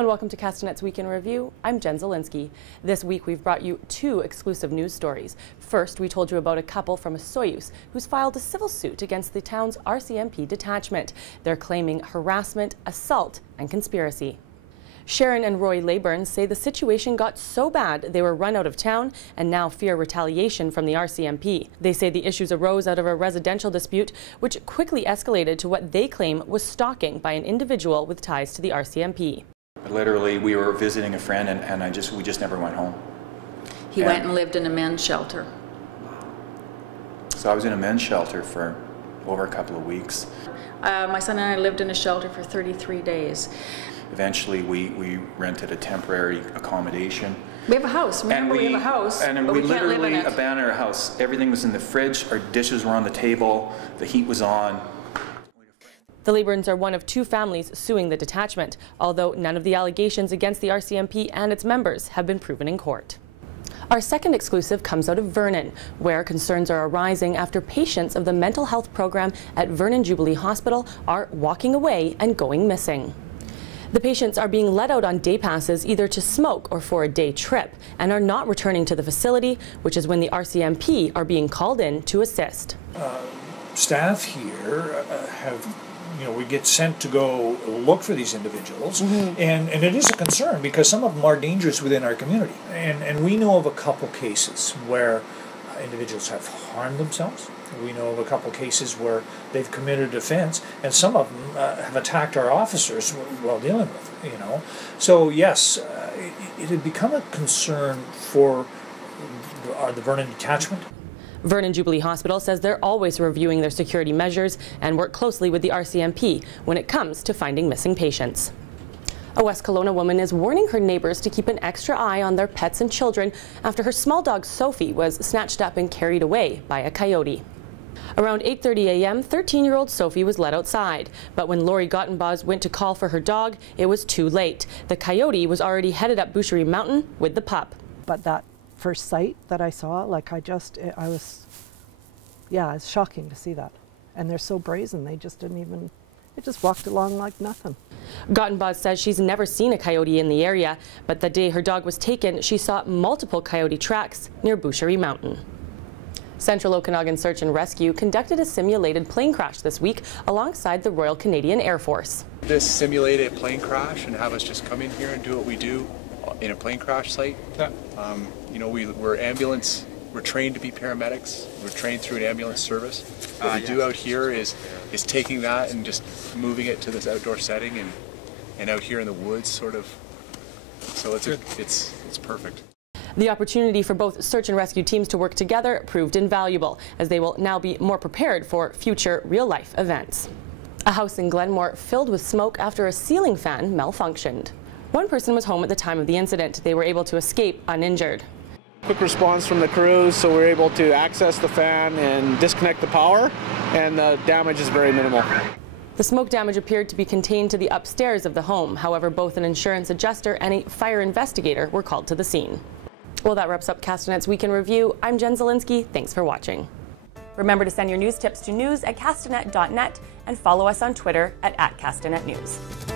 Hello and welcome to Castanet's Week in Review. I'm Jen Zielinski. This week we've brought you two exclusive news stories. First, we told you about a couple from Soyuz who's filed a civil suit against the town's RCMP detachment. They're claiming harassment, assault, and conspiracy. Sharon and Roy Leyburn say the situation got so bad they were run out of town and now fear retaliation from the RCMP. They say the issues arose out of a residential dispute which quickly escalated to what they claim was stalking by an individual with ties to the RCMP. Literally, we were visiting a friend and we just never went home. He went and lived in a men's shelter. So I was in a men's shelter for over a couple of weeks. My son and I lived in a shelter for 33 days. Eventually, we rented a temporary accommodation. We have a house. Remember, we have a house, and but we we can't live in literally it. abandoned our house. Everything was in the fridge. Our dishes were on the table. The heat was on. The Leyburns are one of two families suing the detachment, although none of the allegations against the RCMP and its members have been proven in court. Our second exclusive comes out of Vernon, where concerns are arising after patients of the mental health program at Vernon Jubilee Hospital are walking away and going missing. The patients are being let out on day passes either to smoke or for a day trip and are not returning to the facility, which is when the RCMP are being called in to assist. Staff here we get sent to go look for these individuals, and it is a concern because some of them are dangerous within our community. And we know of a couple cases where individuals have harmed themselves. We know of a couple cases where they've committed offense, and some of them have attacked our officers while dealing with it, So yes, it had become a concern for the Vernon detachment. Vernon Jubilee Hospital says they're always reviewing their security measures and work closely with the RCMP when it comes to finding missing patients. A West Kelowna woman is warning her neighbors to keep an extra eye on their pets and children after her small dog Sophie was snatched up and carried away by a coyote. Around 8:30 a.m., 13-year-old Sophie was let outside, but when Lori Gottenbos went to call for her dog, it was too late. The coyote was already headed up Boucherie Mountain with the pup. But that first sight that I saw, it's shocking to see that. And they're so brazen, they just walked along like nothing. Gottenbos says she's never seen a coyote in the area, but the day her dog was taken, she saw multiple coyote tracks near Boucherie Mountain. Central Okanagan Search and Rescue conducted a simulated plane crash this week alongside the Royal Canadian Air Force. This simulated plane crash and have us just come in here and do what we do in a plane crash site. We're ambulance. We're trained to be paramedics. We're trained through an ambulance service. What we do out here is taking that and just moving it to this outdoor setting and out here in the woods, sort of. So it's perfect. The opportunity for both search and rescue teams to work together proved invaluable, as they will now be more prepared for future real-life events. A house in Glenmore filled with smoke after a ceiling fan malfunctioned. One person was home at the time of the incident. They were able to escape uninjured. Quick response from the crews, so we were able to access the fan and disconnect the power, and the damage is very minimal. The smoke damage appeared to be contained to the upstairs of the home. However, both an insurance adjuster and a fire investigator were called to the scene. Well, that wraps up Castanet's Week in Review. I'm Jen Zielinski. Thanks for watching. Remember to send your news tips to news@castanet.net and follow us on Twitter @CastanetNews.